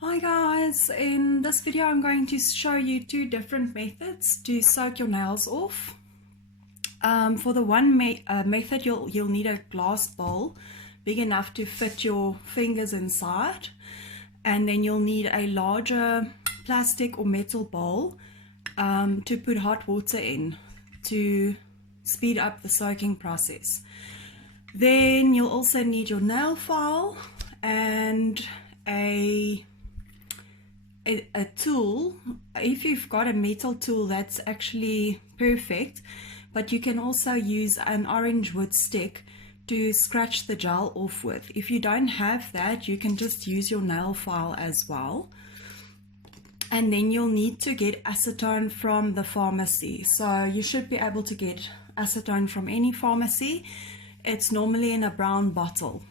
Hi guys, in this video I'm going to show you two different methods to soak your nails off. For the one method you'll need a glass bowl big enough to fit your fingers inside, and then you'll need a larger plastic or metal bowl to put hot water in to speed up the soaking process. Then you'll also need your nail file and a tool. If you've got a metal tool, that's actually perfect, but you can also use an orange wood stick to scratch the gel off with. If you don't have that, you can just use your nail file as well. And then you'll need to get acetone from the pharmacy. So you should be able to get acetone from any pharmacy. It's normally in a brown bottle,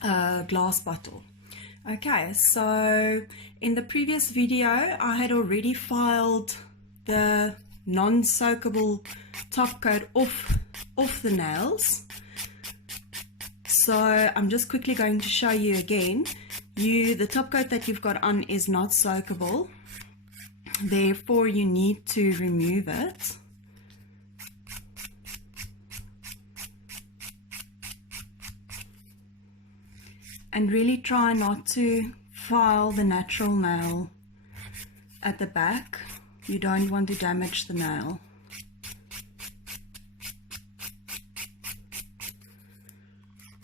glass bottle. Okay, so in the previous video I had already filed the non-soakable top coat off the nails. So I'm just quickly going to show you again. The top coat that you've got on is not soakable, therefore you need to remove it. And really try not to file the natural nail at the back. You don't want to damage the nail.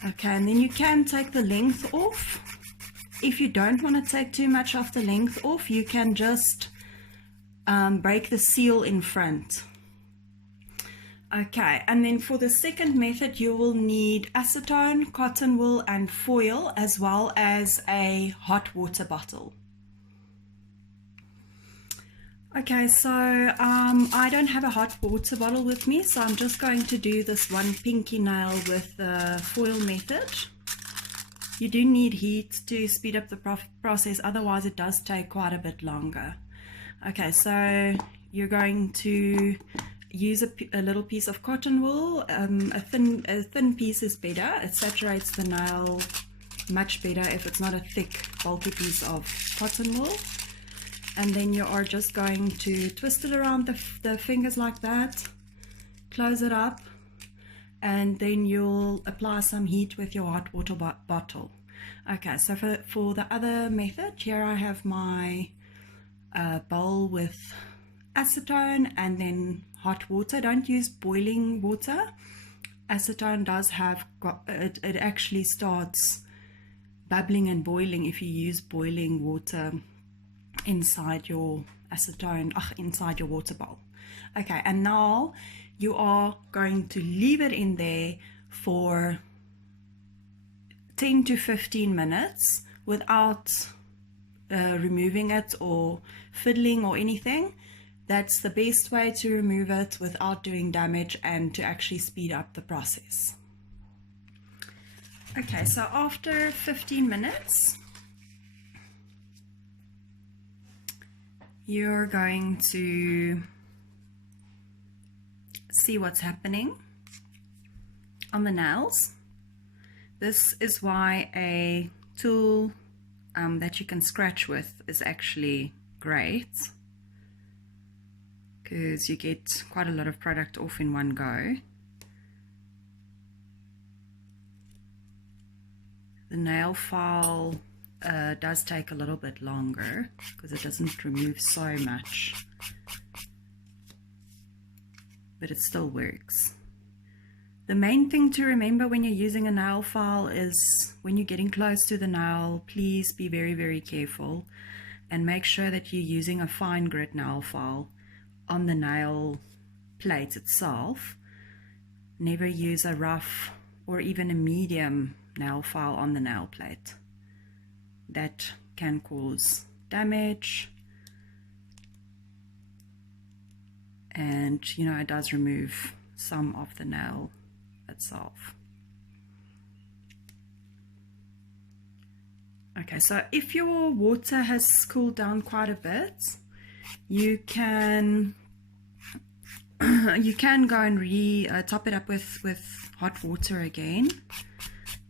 Okay, and then you can take the length off. If you don't want to take too much of the length off, you can just break the seal in front. Okay, and then for the second method you will need acetone, cotton wool and foil, as well as a hot water bottle. Okay, so I don't have a hot water bottle with me, so I'm just going to do this one pinky nail with the foil method. You do need heat to speed up the process, otherwise it does take quite a bit longer. Okay, so you're going to use a little piece of cotton wool. A thin piece is better. It saturates the nail much better if it's not a thick bulky piece of cotton wool. And then you are just going to twist it around the fingers like that, close it up, and then you'll apply some heat with your hot water bottle. Okay, so for the other method, here I have my bowl with acetone and then hot water. Don't use boiling water. Acetone does have, it actually starts bubbling and boiling if you use boiling water inside your acetone, inside your water bowl. Okay, and now you are going to leave it in there for 10 to 15 minutes without removing it or fiddling or anything. That's the best way to remove it without doing damage and to actually speed up the process. Okay, so after 15 minutes, you're going to see what's happening on the nails. This is why a tool that you can scratch with is actually great, because you get quite a lot of product off in one go. The nail file does take a little bit longer because it doesn't remove so much, but it still works. The main thing to remember when you're using a nail file is when you're getting close to the nail, please be very, very careful and make sure that you're using a fine grit nail file on the nail plate itself. Never use a rough or even a medium nail file on the nail plate. That can cause damage, and it does remove some of the nail itself. Okay, so if your water has cooled down quite a bit, you can go and top it up with hot water again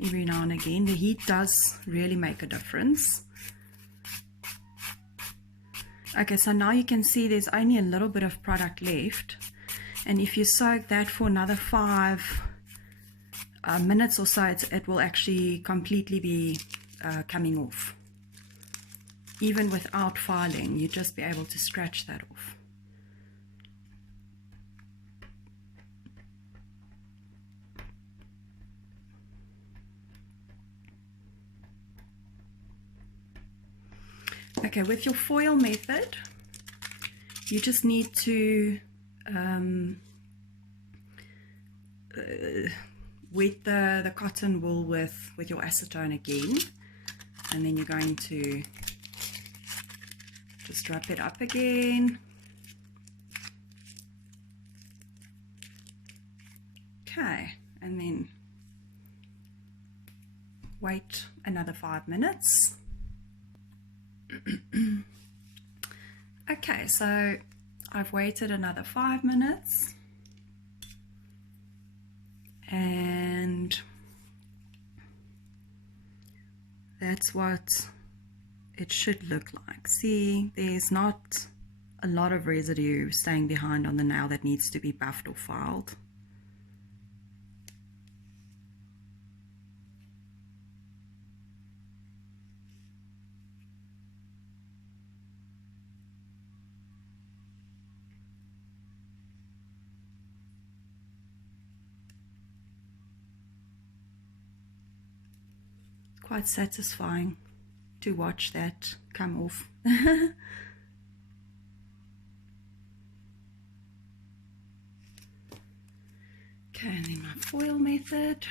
every now and again. The heat does really make a difference. Okay, so now you can see there's only a little bit of product left, and if you soak that for another 5 minutes or so, it will actually completely be coming off. Even without filing, you'd just be able to scratch that off. Okay, with your foil method, you just need to wet the cotton wool with your acetone again, and then you're going to just wrap it up again. Okay, and then wait another 5 minutes. Okay, so I've waited another 5 minutes, and that's what it should look like. See, there's not a lot of residue staying behind on the nail that needs to be buffed or filed. Quite satisfying to watch that come off. Okay, and then my foil method.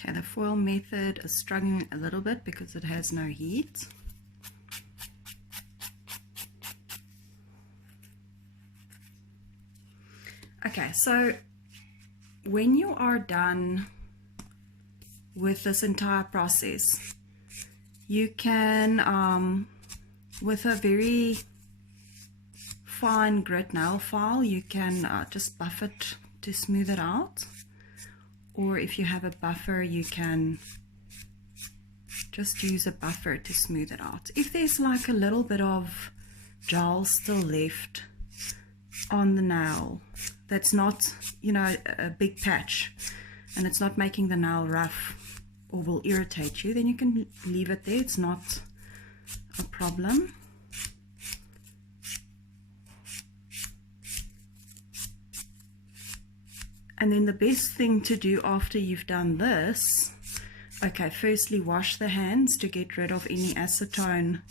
Okay, the foil method is struggling a little bit because it has no heat. Okay, so when you are done with this entire process, you can, with a very fine grit nail file, you can just buff it to smooth it out. Or if you have a buffer, you can just use a buffer to smooth it out. If there's like a little bit of gel still left on the nail, that's not, you know, a big patch, and it's not making the nail rough or will irritate you, then you can leave it there. It's not a problem. And then the best thing to do after you've done this, okay, firstly wash the hands to get rid of any acetone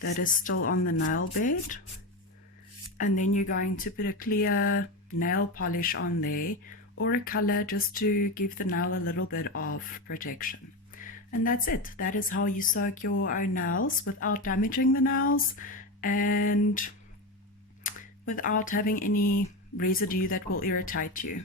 that is still on the nail bed. And then you're going to put a clear nail polish on there, or a color, just to give the nail a little bit of protection. And that's it. That is how you soak your own nails without damaging the nails and without having any residue that will irritate you.